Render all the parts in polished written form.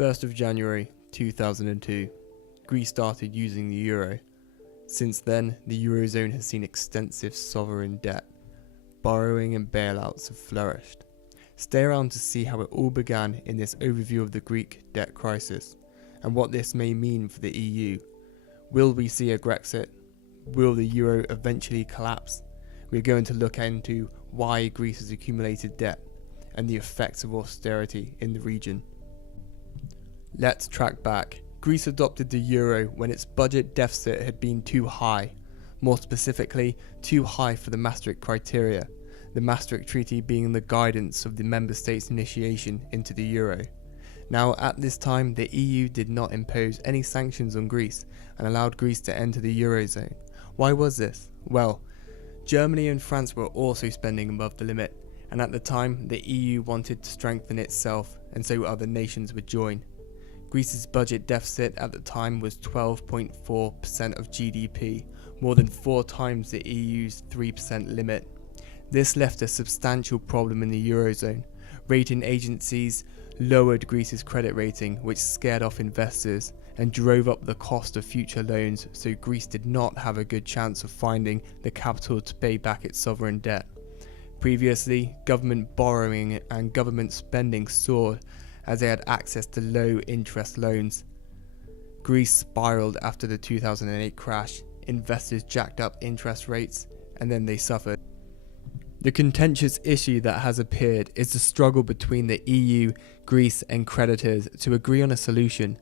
1st of January 2002, Greece started using the euro. Since then, the Eurozone has seen extensive sovereign debt. Borrowing and bailouts have flourished. Stay around to see how it all began in this overview of the Greek debt crisis and what this may mean for the EU. Will we see a Grexit? Will the euro eventually collapse? We're going to look into why Greece has accumulated debt and the effects of austerity in the region. Let's track back. Greece adopted the euro when its budget deficit had been too high, more specifically, too high for the Maastricht criteria, the Maastricht Treaty being the guidance of the member states' initiation into the euro. Now, at this time, the EU did not impose any sanctions on Greece and allowed Greece to enter the eurozone. Why was this? Well, Germany and France were also spending above the limit, and at the time, the EU wanted to strengthen itself, and so other nations would join. Greece's budget deficit at the time was 12.4% of GDP, more than 4 times the EU's 3% limit. This left a substantial problem in the eurozone. Rating agencies lowered Greece's credit rating, which scared off investors and drove up the cost of future loans, so Greece did not have a good chance of finding the capital to pay back its sovereign debt. Previously, government borrowing and government spending soared as they had access to low-interest loans. Greece spiraled after the 2008 crash. Investors jacked up interest rates, and then they suffered. The contentious issue that has appeared is the struggle between the EU, Greece, and creditors to agree on a solution.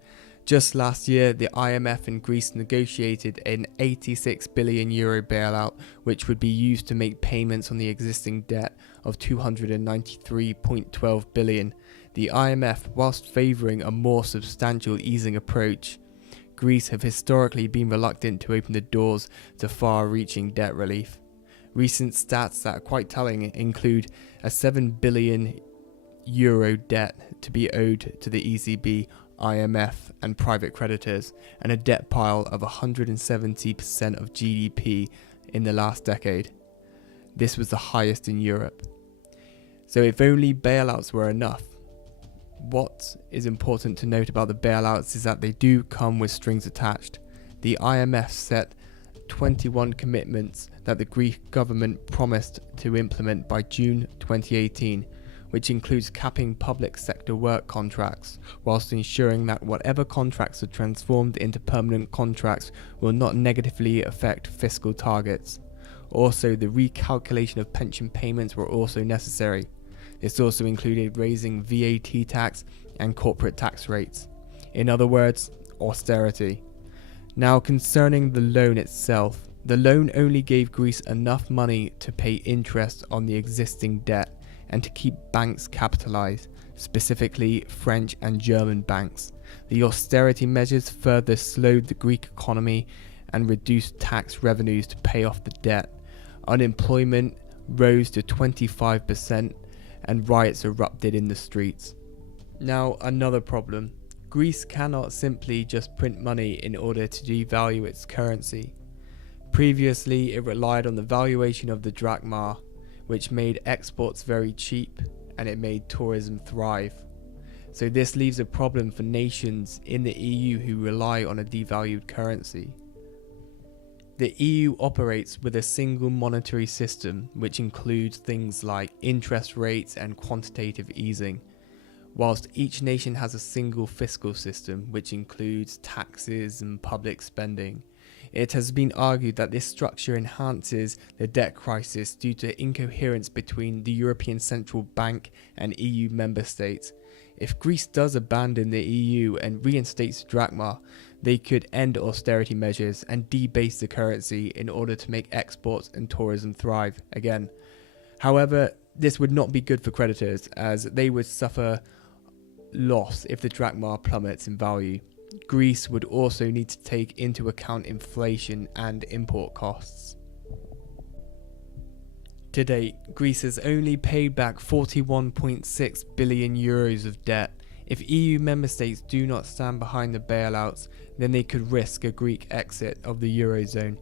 Just last year, the IMF and Greece negotiated an €86 billion bailout, which would be used to make payments on the existing debt of €293.12 billion. The IMF, whilst favouring a more substantial easing approach, Greece have historically been reluctant to open the doors to far-reaching debt relief. Recent stats that are quite telling include a €7 billion debt to be owed to the ECB, IMF and private creditors, and a debt pile of 170% of GDP in the last decade. This was the highest in Europe. So if only bailouts were enough. What is important to note about the bailouts is that they do come with strings attached. The IMF set 21 commitments that the Greek government promised to implement by June 2018, which includes capping public sector work contracts, whilst ensuring that whatever contracts are transformed into permanent contracts will not negatively affect fiscal targets. Also, the recalculation of pension payments were also necessary. This also included raising VAT tax and corporate tax rates. In other words, austerity. Now, concerning the loan itself, the loan only gave Greece enough money to pay interest on the existing debt and to keep banks capitalized, specifically French and German banks. The austerity measures further slowed the Greek economy and reduced tax revenues to pay off the debt. Unemployment rose to 25% and riots erupted in the streets. Now, another problem. Greece cannot simply just print money in order to devalue its currency. Previously, it relied on the valuation of the drachma, which made exports very cheap and it made tourism thrive. So this leaves a problem for nations in the EU who rely on a devalued currency. The EU operates with a single monetary system, which includes things like interest rates and quantitative easing, whilst each nation has a single fiscal system, which includes taxes and public spending. It has been argued that this structure enhances the debt crisis due to incoherence between the European Central Bank and EU member states. If Greece does abandon the EU and reinstates the drachma, they could end austerity measures and debase the currency in order to make exports and tourism thrive again. However, this would not be good for creditors, as they would suffer loss if the drachma plummets in value. Greece would also need to take into account inflation and import costs. To date, Greece has only paid back €41.6 billion of debt. If EU member states do not stand behind the bailouts, then they could risk a Greek exit of the Eurozone.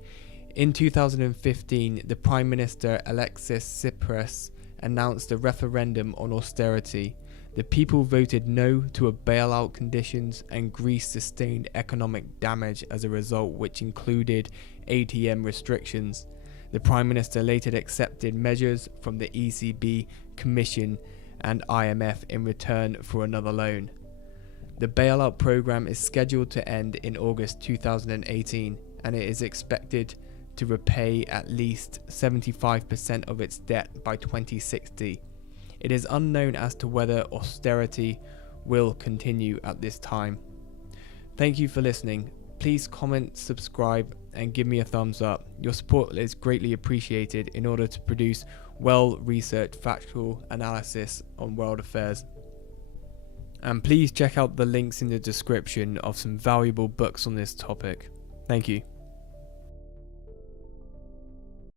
In 2015, the Prime Minister Alexis Tsipras announced a referendum on austerity. The people voted no to a bailout conditions, and Greece sustained economic damage as a result, which included ATM restrictions. The Prime Minister later accepted measures from the ECB, Commission and IMF in return for another loan. The bailout program is scheduled to end in August 2018, and it is expected to repay at least 75% of its debt by 2060. It is unknown as to whether austerity will continue at this time. Thank you for listening. Please comment, subscribe, and give me a thumbs up. Your support is greatly appreciated in order to produce well-researched factual analysis on world affairs. And please check out the links in the description of some valuable books on this topic. Thank you.